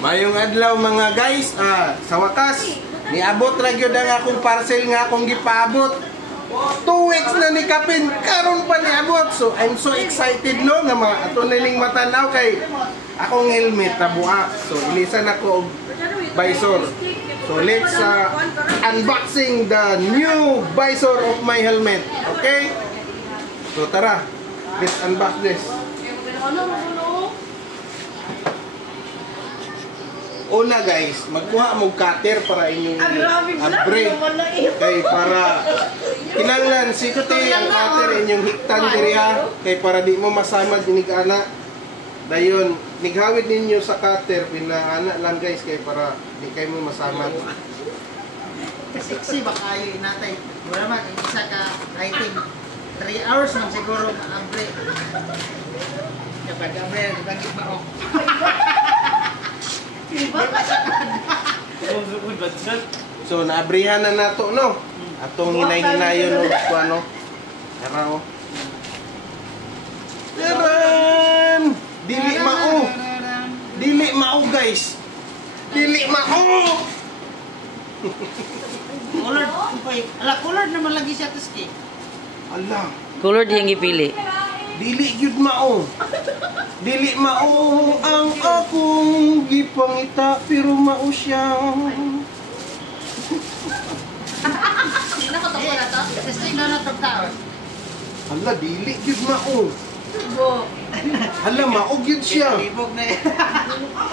Mayong adlaw mga guys, sa wakas niabot ra gyud ang akong parcel nga akong gipaabot. 2 weeks na ni kapin, karon pa niabot. So I'm so excited no nga ato niling matanaw kay akong helmet nabuak. So ilisan ako og visor. So let's unboxing the new visor of my helmet. Okay? So tara, let's unbox this. Una guys, magkuha mo cutter para inyong abre. Kay para kinanglan sikuti ang cutter inyong hiktan diriha kay para di mo masamad inig ana. Dayon, nighawid ninyo sa cutter pinaana lang guys kay para di kay mo masamad. Sexy ba kayo natay? Wala man isa ka item. 3 hours man siguro abre. Kapag abre, bagit ba o? So naabrihan na nato no. Atong hinay-hinayon og ano. Tara o. Taran! Dili mao. Dili mao guys. Dili mao. Colored kumpay. Ala colored naman lagi siya tiski. Ala. Colored yung ipili. Dili gyud mao. Dili mao ang akong gipangita pero mao siya. Hindi na ko to na to. Testing na na to ka. Ala dili gyud mao. Hala mao gyud siya. Kalibog na.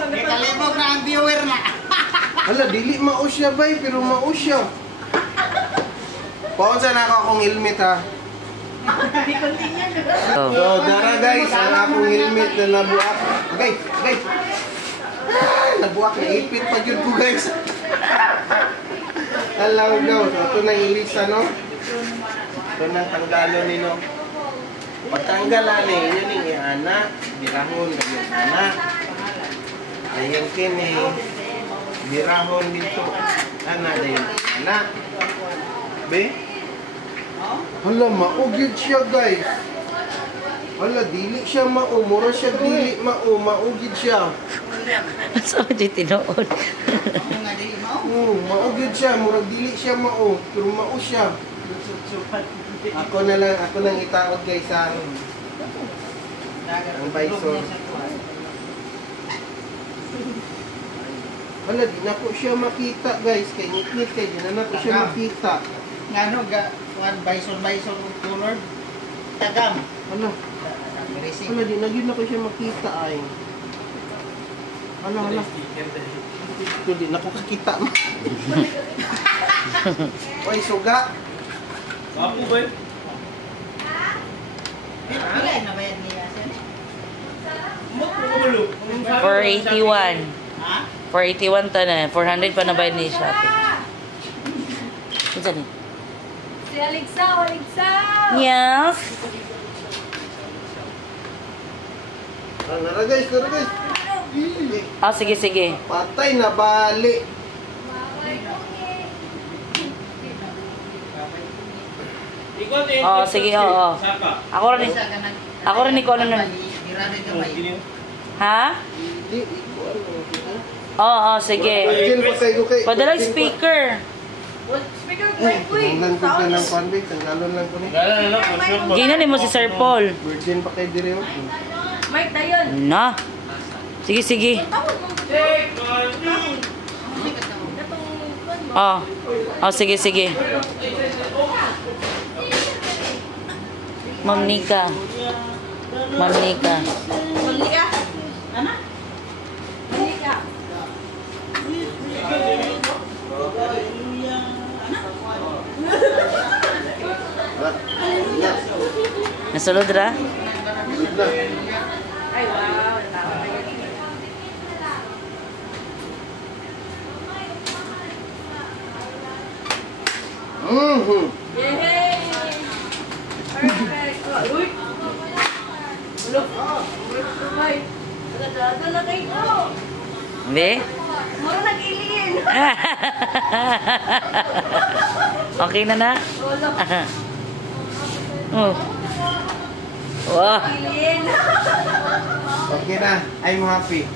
Kalibog na ang viewer na. Hala dili mao siya bay pero mao siya. Paunsa na ako akong helmet ha. So, dara guys, ang akong helmet na nabuak. Okay, okay. Nabuak na ipit pa yun ko guys. Alaw daw. So, ito na ilisa no. Ito na tanggalon ni no. Pagtanggalan eh, yun yung iana. Birahon na yung ana. Ayun kini. Birahon dito. Ana na yung ana. Be? Hala, maugid siya guys. Hala, dili siya mao. Mura siya dili mao. Maugid siya. So, di tinood. Maugid siya. Mura dili siya mao. Pero mao siya. Ako na lang itaod guys sa ang visor. Hala, di na ko siya makita guys. Kay ngit-ngit kay di na ko siya makita. Ngano ga one bison colored tagam. Hala. Hala, di na yun na ko siya makita ay. Hala. Ito di na ko kakita. Oy, suga. Wapo ba yun? Pilay na ba yan niya? 481. Ha? 481 to na. 400 pa na ba ni Shopee? Ano ni? Si Alexa! Yes. Nara guys. Oh, sige. Patay na bali. Oh, sige, oo. Ako rin ikaw na nun. Ha? Oo, sige. Padalag speaker. Speaker ko ba? Uy! Tanggalan ko na ng convict. Tanggalon lang ko ni. Gina ni mo si Sir Paul. Virgin pa kayo dire. Mike, dayon! Na. Sige. Oh. Oh, sige. Ma'am Nika. Ano? Manika! Nasulod ra? Ay, wow! Yay! Perfect! Uy! Look! Uy! Nagdadal na kayo! Be? Muro nag-ilin! Okay na na? Look! Oh. Wow. Ilin! Okay na. I'm happy.